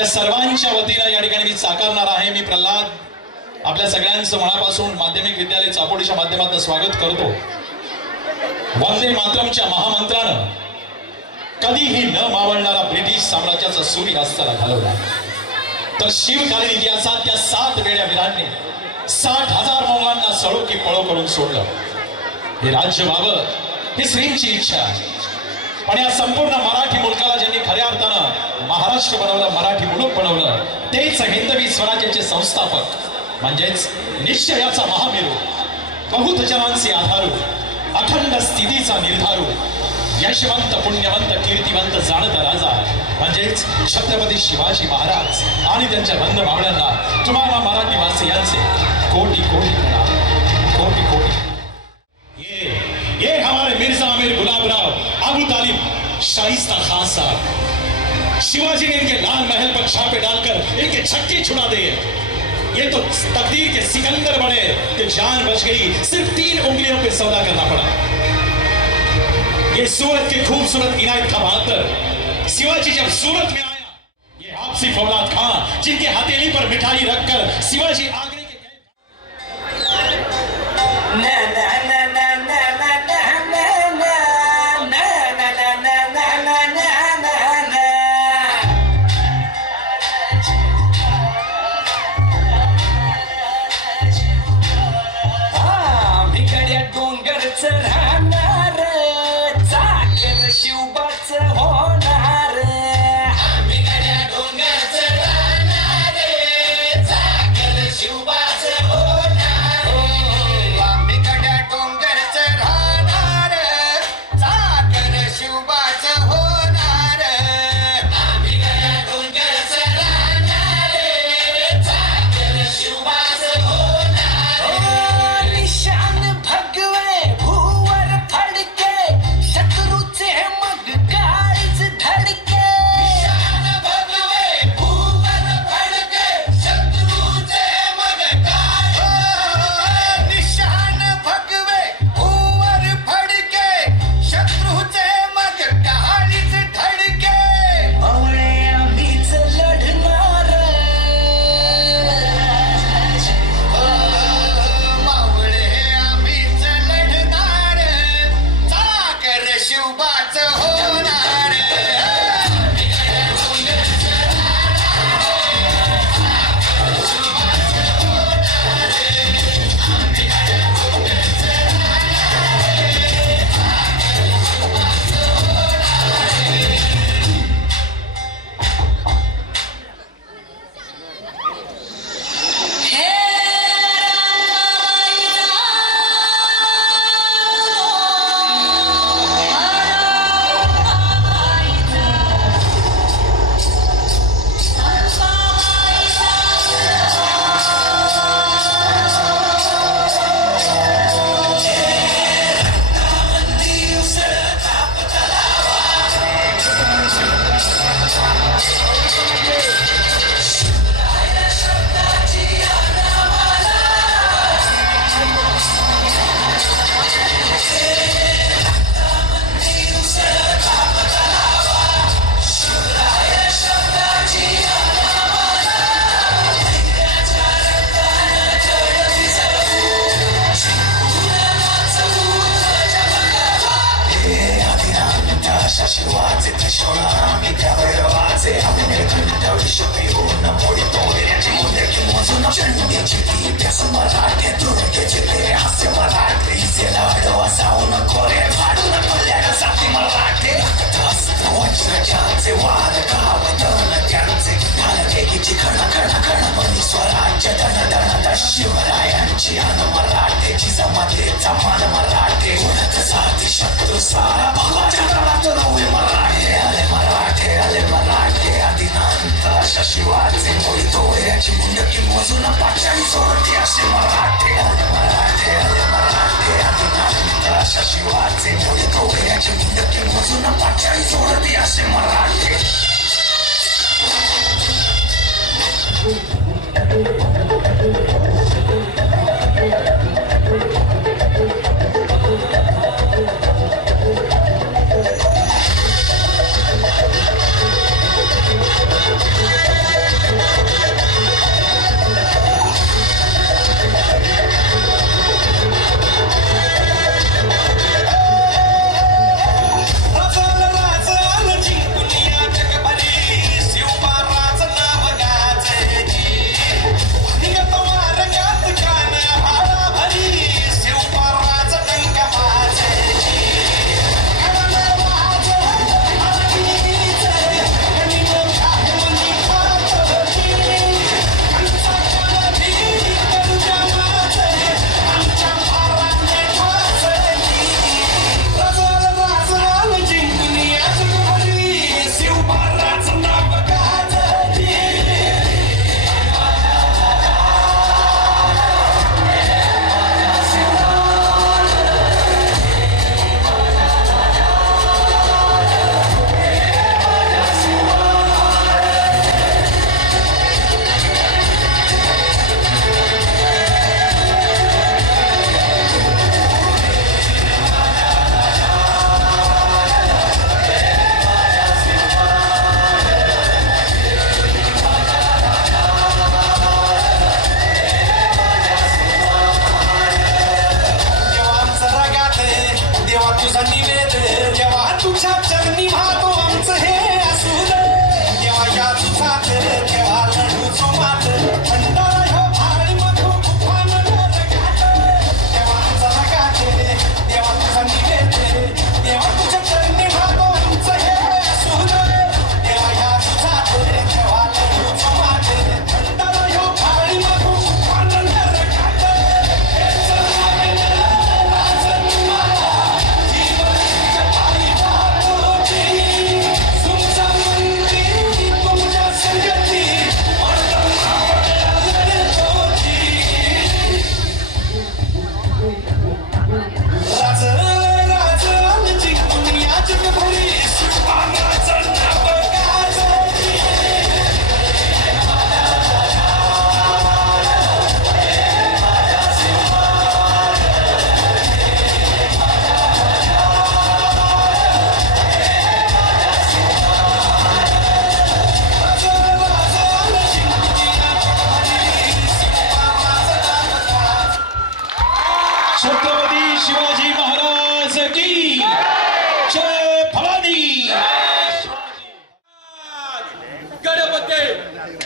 आपल्या सर्वांच्या वतीनं या ठिकाणी मी साकारणार आहे. मी प्रल्हाद आपल्या सगळ्यांचं मनापासून माध्यमिक विद्यालय चापोडीच्या माध्यमातून स्वागत करतो. वंदे मातरमच्या महामंत्रानं कधीही न मावळणारा ब्रिटिश साम्राज्याचा सूर्य असताना घालवला. तर शिवकालीन इतिहासात त्या सात वेड्या वीरांनी साठ हजार मौलांना सळो की पळो करून सोडलं. हे राज्य व्हावं ही श्रींची इच्छा आहे. पण या संपूर्ण मराठी मुलकाला ज्यांनी खऱ्या अर्थानं महाराष्ट्र बनवलं मराठी मुलूक बनवलं तेच हिंदवी स्वराज्याचे संस्थापक. म्हणजेच निश्चयाचा महामेरू बहुत जनांचे आधारू अखंड स्थितीचा निर्धारू यशवंत पुण्यवंत कीर्तिवंत जाणता राजा म्हणजेच छत्रपती शिवाजी महाराज आणि त्यांच्या बंद भावड्यांना तुम्हाला मराठी वासियांचे कोटी कोटी कोटी कोटी शाइस्ता खान साहब शिवाजी ने इनके लाल महल पर छापे डालकर इनके छक्के छुड़ा दिए। ये तो तकदीर के सिकंदर बने कि जान बच गई, सिर्फ़ तीन उंगलियों पे सौदा करना पड़ा। ये सूरत के खूबसूरत इनायत का बहादुर शिवाजी जब सूरत में आया, ये आपसी फौलाद खां, जिनके हथेली पर मिठाई रखकर शिवाजी आगरे you by त्यांचे वाद गाव दन त्यांचे भालकेकीची खण खण खण मनी स्वराज्य दन दन शिवरायांची 私は全部と親自分だけもそのパチャリそれで足回って回って回って回って私は全部と親自分だけもそのパチャリそれで足回って जवान तुझा चरणी भाग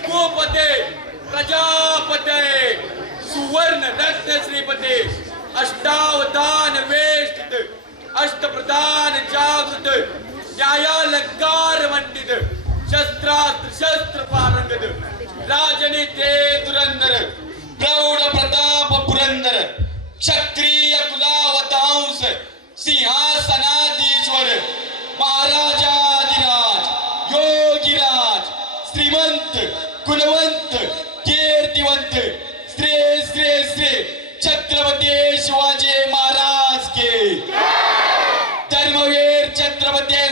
गोपते प्रजापते सुवर्ण रत्न श्रीपते अष्टावधान वेष्टित अष्टप्रधान जागृत न्यायालंकार मंडित शस्त्रास्त्र शस्त्र पारंगत राजनीते महाराज के